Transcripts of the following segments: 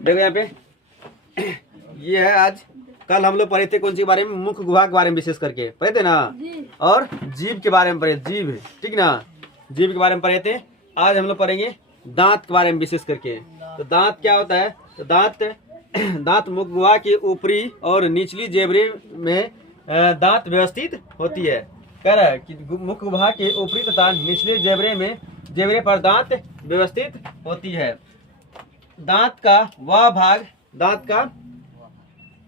देखो यहाँ पे ये है आज कल हम लोग पढ़े थे कौन सी के बारे में, मुख गुहा के बारे में विशेष करके पढ़े थे ना, और जीभ के बारे में पढ़े, जीभ ठीक ना, जीभ के बारे में पढ़े थे। आज हम लोग पढ़ेंगे दांत के बारे में विशेष करके। तो दांत क्या होता है, तो दांत मुख गुहा के ऊपरी और निचली जेबरे में दांत व्यवस्थित होती है। कह रहा है कि मुख गुहा के ऊपरी तथा निचले जेबरे पर दांत व्यवस्थित होती है। दांत का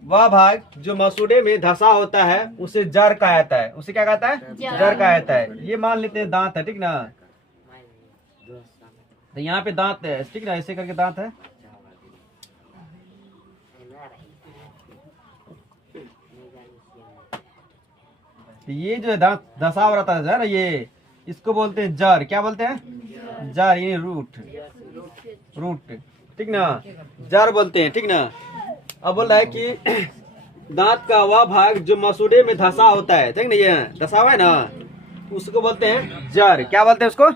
वह भाग जो मसूड़े में धंसा होता है उसे जड़ कहा जाता है। उसे क्या कहता है, जड़ कहा जाता है। ये मान लेते हैं दांत है, ठीक ना। तो यहाँ पे दांत है, ठीक ना, ऐसे करके दांत है। तो ये जो दांत धंसा हुआ रहता है ना, ये इसको बोलते हैं जड़। क्या बोलते हैं, जड़, ये रूट ठीक ना, जड़ बोलते हैं, ठीक ना। अब बोल रहा है कि दांत का वह भाग जो मसूड़े में धंसा होता है, ठीक ना, ये धंसा हुआ है ना, उसको बोलते हैं जड़। क्या बोलते हैं उसको,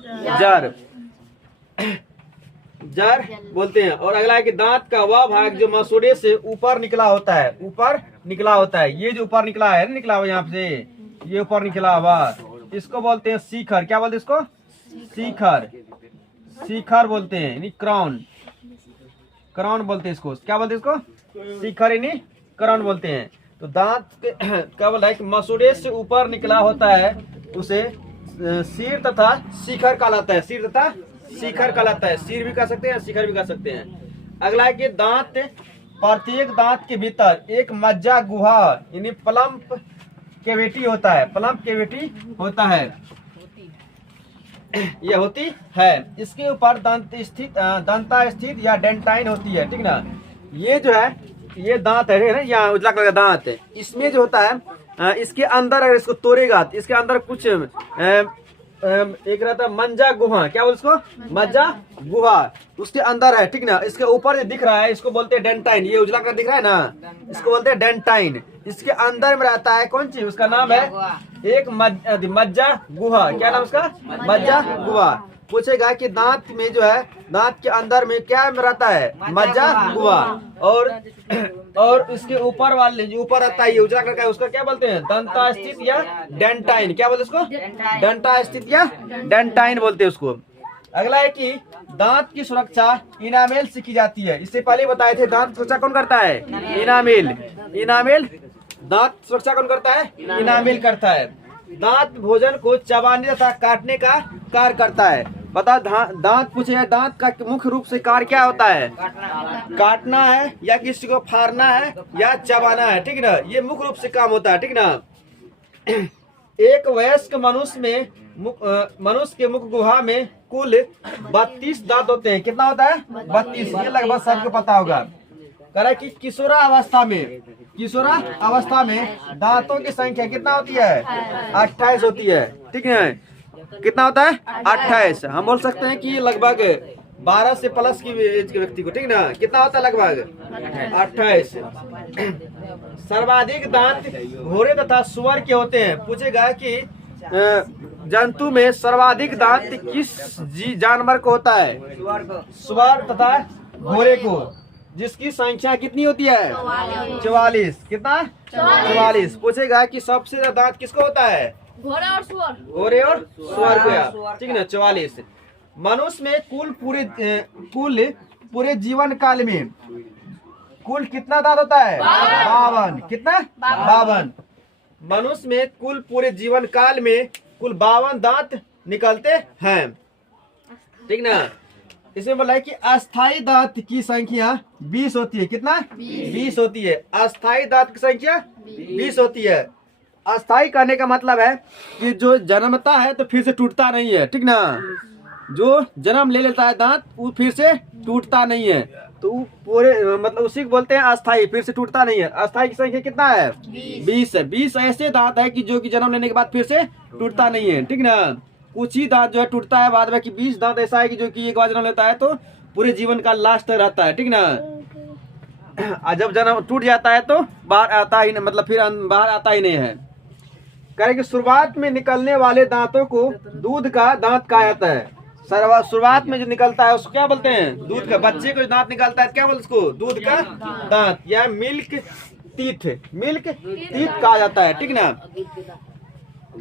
जड़ बोलते हैं। और अगला है कि दांत का वह भाग जो मसूड़े से ऊपर निकला होता है, ये जो ऊपर निकला है, निकला हुआ यहाँ से, ये ऊपर निकला हुआ, इसको बोलते हैं शिखर। क्या बोलते हैं इसको, शिखर बोलते हैं, यानी क्राउन बोलते हैं इसको। क्या बोलते हैं इसको, शिखर यानी क्राउन बोलते हैं। तो दांत क्या बोला है कि मसूड़े से ऊपर निकला होता है उसे सिर तथा शिखर कहलाता है। सिर तथा शिखर कहलाता है। सिर भी कह सकते हैं, शिखर भी कह सकते हैं। अगला है कि प्रत्येक दांत के भीतर एक मज्जा गुहा यानी प्लम्प कैविटी होता है, ये होती है। इसके ऊपर दंता स्थित या डेंटाइन होती है, ठीक ना। ये जो है, ये दांत है ना, यहाँ उजला कलर का दांत है। इसमें जो होता है, इसके अंदर अगर इसको तोड़ेगा तो इसके अंदर कुछ एक रहता है मंजा गुहा। क्या बोलते इसको, मज्जा गुहा, उसके अंदर है, ठीक ना। इसके ऊपर जो दिख रहा है इसको बोलते हैं डेंटाइन। ये उजला कलर दिख रहा है ना, इसको बोलते हैं डेंटाइन। इसके अंदर में रहता है कौन चीज, उसका नाम है एक मज्जा गुहा। क्या नाम उसका, मज्जा गुहा। पूछेगा कि दांत में जो है, दांत के अंदर में क्या रहता है, मज्जा गुहा। और इसके ऊपर वाले जो ऊपर रहता है, ये उजला कलर का, उसका क्या बोलते हैं, दंता स्थित या डेंटाइन। क्या बोलते हैं उसको, दंता स्थित या डेंटाइन बोलते हैं उसको। अगला है कि दांत की सुरक्षा इनामेल से की जाती है। इससे पहले बताए थे दांत सुरक्षा कौन करता है, इनामेल दांत सुरक्षा कौन करता है, इनामेल करता है। दांत भोजन को चबाने तथा काटने का कार्य करता है। बता, दांत पूछे, दांत का मुख्य रूप से कार्य क्या होता है, काटना है या किसी को फाड़ना है या चबाना है, ठीक ना। ये मुख्य रूप से काम होता है, ठीक ना। एक वयस्क मनुष्य के मुख गुहा में कुल 32 दांत होते हैं। कितना होता है, 32। ये लगभग सबको पता होगा। कह रहा है कि किशोरा अवस्था में दांतों की संख्या कितना होती है, 28 होती है, ठीक है। कितना होता है, 28। हम बोल सकते हैं कि लगभग 12 से प्लस की एज के व्यक्ति को, ठीक ना, कितना होता है, लगभग 28। सर्वाधिक दांत घोड़े तथा सुअर के होते हैं। पूछेगा कि जंतु में सर्वाधिक दांत किस जानवर को होता है, सुअर तथा घोड़े को, जिसकी संख्या कितनी होती है, 44। कितना, 44। पूछेगा कि सबसे ज्यादा दांत किसको होता है, घोड़े और सुअर को, ठीक ना, 44। मनुष्य में कुल पूरे जीवन काल में कुल कितना दांत होता है, 52। कितना, 52। मनुष्य में कुल पूरे जीवन काल में कुल 52 दांत निकलते हैं, ठीक ना। इसमें बोला है कि अस्थाई दांत की संख्या 20 होती है। कितना, 20 होती है। अस्थाई दांत की संख्या 20 होती है। अस्थाई कहने का मतलब है कि जो जन्मता है तो फिर से टूटता नहीं है, ठीक ना। जो जन्म ले लेता है दांत, वो फिर से टूटता नहीं है, तो पूरे मतलब उसी को बोलते हैं अस्थाई, फिर से टूटता नहीं है। अस्थाई की संख्या कितना है, 20 है। 20 ऐसे दांत है कि जो कि जन्म लेने के बाद फिर से टूटता नहीं है, ठीक ना। कुछ ही दांत जो है टूटता है बाद में, कि 20 दांत ऐसा है कि जो कि एक बार जन्म लेता है तो पूरे जीवन का लास्ट तक रहता है, ठीक ना। जब जन्म टूट जाता है तो बाहर आता ही नहीं, मतलब फिर बाहर आता ही नहीं है। करें कि शुरुआत में निकलने वाले दांतों को दूध का दांत कहा जाता है। शुरुआत में जो निकलता है उसको क्या बोलते हैं? दूध का। बच्चे को जो दांत निकलता है क्या बोलते हैं उसको? दूध का दांत या मिल्क टीथ, मिल्क टीथ कहा जाता है, ठीक ना।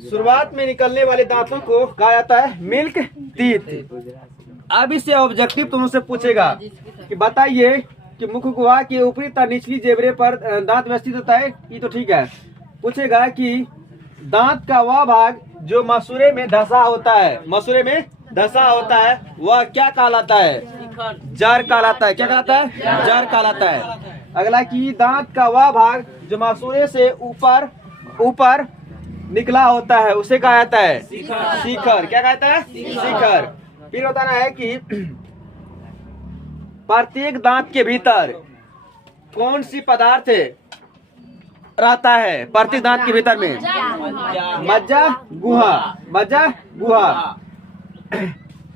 शुरुआत में निकलने वाले दांतों को कहा जाता है मिल्क टीथ। अब इससे ऑब्जेक्टिव तुमसे पूछेगा कि बताइए कि मुख गुहा के ऊपरी तथा निचली जेबरे पर दांत व्यवस्थित होता है, ये तो ठीक है। पूछेगा कि दांत का वह भाग जो मसूड़े में धंसा होता है, मसूड़े में धंसा होता है, वह क्या कहलाता है? जड़ कहलाता है। क्या कहलाता है? जड़ कहलाता है। अगला कि दांत का वह भाग जो मसूड़े से ऊपर ऊपर निकला होता है उसे कहा जाता है शिखर। क्या कहता है? शिखर। फिर बताना है कि प्रत्येक दांत के भीतर कौन सी पदार्थ रहता है? प्रत्येक दांत के भीतर में मज्जा गुहा, मज्जा गुहा।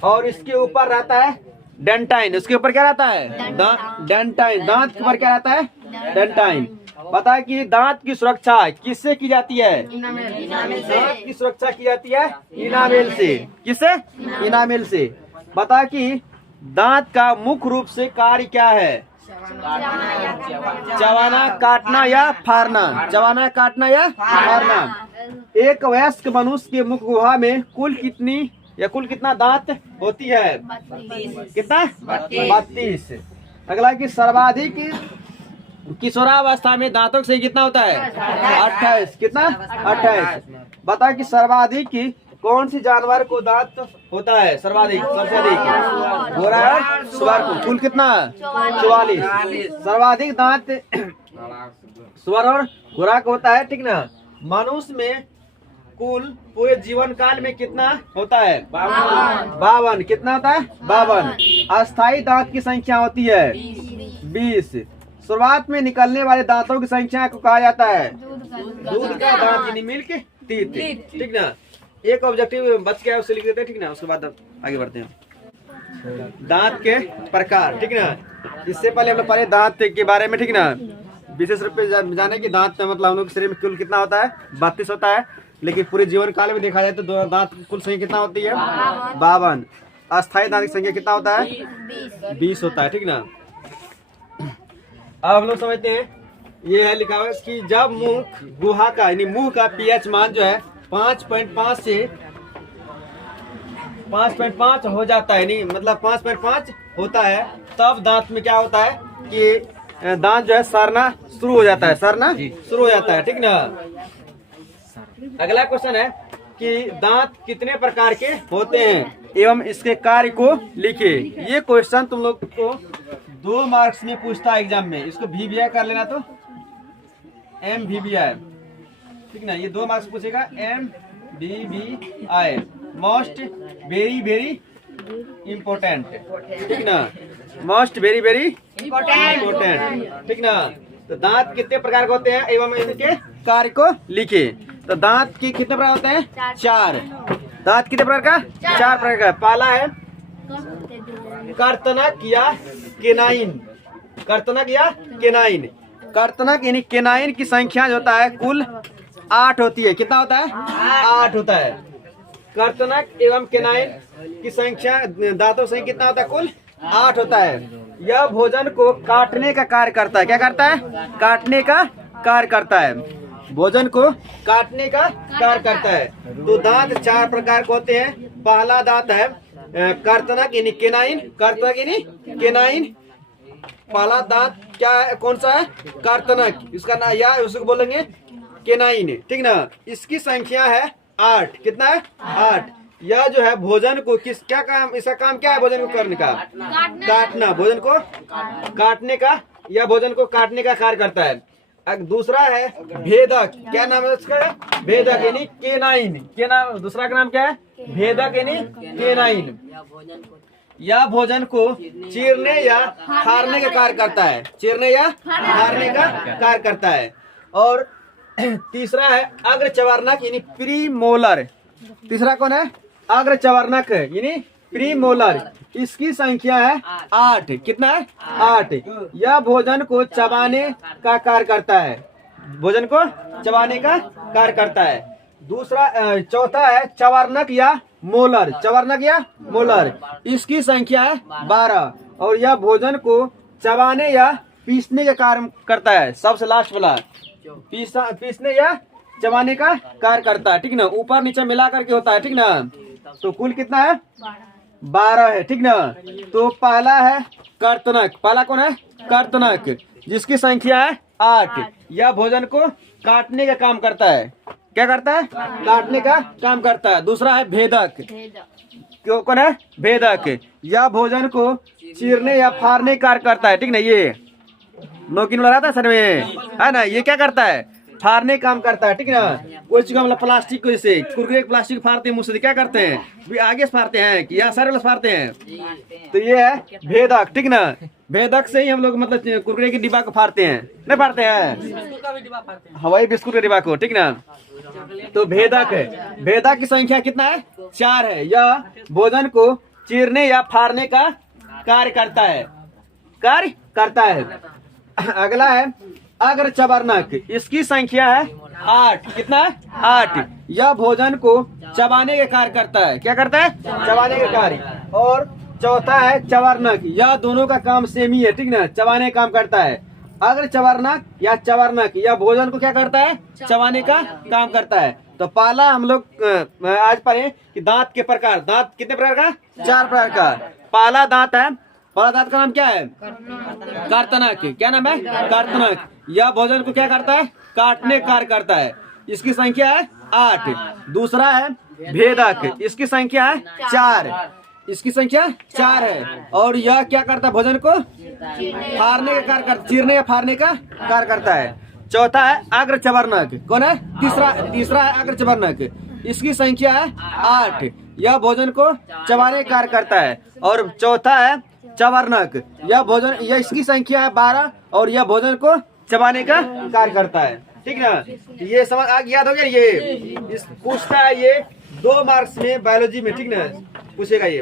और इसके ऊपर रहता है डेंटाइन। उसके ऊपर क्या रहता है? डेंटाइन। दांत के ऊपर क्या रहता है? डेंटाइन। बता कि दांत की सुरक्षा किससे की जाती है? दांत की सुरक्षा की जाती है इनामेल से। किससे? इनामेल से। बता कि दांत का मुख्य रूप से कार्य क्या है? चबाना, काटना या फाड़ना। चबाना, काटना या फाड़ना। एक वयस्क मनुष्य के मुख गुहा में कुल कितना दांत होती है? कितना? 32। अगला कि सर्वाधिक किशोरावस्था में दांतों से कितना होता है? 28। कितना? 28। बता कि सर्वाधिक कौन सी जानवर को दांत होता है? सर्वाधिक, सबसे अधिक घोड़ा और सुअर को। कुल कितना? 44। सर्वाधिक दांत सुअर और घोड़ा को होता है, ठीक ना। मनुष्य में कुल पूरे जीवन काल में कितना होता है? 52। कितना होता है? 52। अस्थायी दांत की संख्या होती है 20। शुरुआत में निकलने वाले दांतों की संख्या को कहा जाता है दूध का दांत यानी मिल्क टीथ, ठीक ना। एक ऑब्जेक्टिव बच गया उसे लिख देते हैं, ठीक ना। उसके बाद आगे बढ़ते हैं। दांत के प्रकार, ठीक ना। इससे पहले हम लोग पढ़े दांत के बारे में, ठीक ना। विशेष रूप से जाने की दांत मतलब हम लोग के शरीर में कुल कितना होता है? 32 होता है। लेकिन पूरे जीवन काल में देखा जाए तो दांत की कुल संख्या कितना होती है? 52। अस्थायी दांत की संख्या कितना होता है? 20 होता है, ठीक ना। अब हम लोग समझते हैं, ये है लिखा हुआ कि जब मुख गुहा का यानी मुंह का पीएच मान जो है 5.5 से 5.5 हो जाता है, नहीं मतलब 5.5 होता है, तब दांत में क्या होता है कि दांत जो है सड़ना शुरू हो जाता है। सड़ना शुरू हो जाता है, ठीक ना। अगला क्वेश्चन है कि दांत कितने प्रकार के होते हैं एवं इसके कार्य को लिखिए। ये क्वेश्चन तुम लोग को 2 मार्क्स में पूछता है एग्जाम में। इसको VBI कर लेना, तो MVBI, ठीक ना। ये 2 मार्क्स पूछेगा MVBI, most very very important, ठीक ना। मोस्ट वेरी वेरी इम्पोर्टेंट, ठीक ना। तो दांत कितने प्रकार के होते हैं एवं इनके कार्य को लिखिए। तो दांत के कितने प्रकार होते हैं? 4। दांत कितने प्रकार का? 4 प्रकार का। पहला है कर्तनक या केनाइन। कर्तनक या केनाइन। कर्तनक यानी केनाइन की संख्या जो होता है कुल 8 होती है। कितना होता है? 8 होता है। कर्तनक एवं केनाइन की संख्या दांतों से कितना होता है? कुल 8 होता है। यह भोजन को काटने का कार्य करता है। क्या करता है? काटने का कार्य करता है। भोजन को काटने का कार्य करता है। तो दांत 4 प्रकार के होते हैं। पहला दांत है कर्तनक यानी केनाइन। कर्तनक यानी केनाइन। पहला दांत क्या है? कौन सा है? कर्तनक। इसका नाम या उसको बोलेंगे केनाइन, ठीक ना। इसकी संख्या है 8। कितना है? 8। यह जो है भोजन को क्या काम, इसका काम क्या है? भोजन को करने का, काटना। भोजन को काटने का, यह भोजन को काटने का कार्य करता है। दूसरा है भेदक। क्या नाम है उसका? भेदक यानी केनाइन। के नाम, दूसरा का नाम क्या है? भेदक यानी केनाइन। यह भोजन को चीरने या फाड़ने का कार्य करता है। चीरने या फाड़ने का कार्य करता है। और तीसरा है अग्र चवर्णक यानी प्रीमोलर। तीसरा कौन है? अग्र चवर्णक यानी प्रीमोलर। इसकी संख्या है 8। कितना है? 8। यह भोजन को चबाने का कार्य करता है। भोजन को चबाने का कार्य करता है। दूसरा चौथा है चवर्णक या मोलर, चवर्णक या मोलर। इसकी संख्या है 12 और यह भोजन को चबाने या पीसने का कार्य करता है। सबसे लास्ट वाला पीसने या चबाने का कार्य करता है, ठीक ना। ऊपर नीचे मिला करके होता है, ठीक ना। तो कुल कितना है? 12 है, ठीक ना। तो पहला है कर्तनक, पहला कौन है? कर्तनक, जिसकी संख्या है 8। यह भोजन को काटने का काम करता है। क्या करता है? काटने का काम करता है। दूसरा है भेदक, क्यों कौन है? भेदक, यह भोजन को चीरने या फाड़ने का कार्य करता है, ठीक ना। ये नोकिन वाला रहता है सर में, है ना। ये क्या करता है? फाड़ने काम करता है, ठीक ना। कोई चीज मतलब प्लास्टिक को, जैसे कुरकुरे प्लास्टिक फाड़ते हैं मुंह से, क्या करते हैं? भी आगे से फाड़ते हैं कि या सर वाला फाड़ते हैं? तो ये है भेदक, ठीक ना। भेदक से ही हम लोग मतलब कुरकुरे की डिब्बा को फाड़ते हैं, नहीं फाड़ते हैं? हवाई बिस्कुट के डिब्बा को, ठीक ना। तो भेदक है। भेदक की संख्या कितना है? 4 है। यह भोजन को चीरने या फाड़ने का कार्य करता है। अगला है अग्र चबर्णक, इसकी संख्या है 8। कितना है? 8। यह भोजन को चबाने के कार्य करता है। क्या करता है? चबाने के कार्य। और चौथा है चवर्णक, यह दोनों का काम सेम ही है, ठीक ना। चबाने का काम करता है। अग्र चबर्णक या चवर्णक, यह भोजन को क्या करता है? चबाने का काम करता है। तो पहला हम लोग आज पढ़े कि दांत के प्रकार। दांत कितने प्रकार का? 4 प्रकार का। पहला दांत है, पहला दांत का नाम क्या है? कर्तनक। क्या नाम है? कर्तनक। यह भोजन को क्या करता है? काटने कार्य करता है। इसकी संख्या है 8। दूसरा है भेदक, इसकी संख्या है 4। इसकी संख्या 4 है। और यह क्या करता है? भोजन को फाड़ने का कार्य करता, चीरने या फाड़ने का कार्य करता है। चौथा है अग्र चबर्णक, कौन है? तीसरा है अग्र चबर्णक, इसकी संख्या है 8। यह भोजन को चबाने का कार्य करता है। और चौथा है चवर्णक, यह इसकी संख्या है 12 और यह भोजन को चबाने का कार्य करता है, ठीक ना। ये समझ याद हो गया। ये पूछता है ये 2 मार्क्स में बायोलॉजी में, ठीक ना, पूछेगा ये।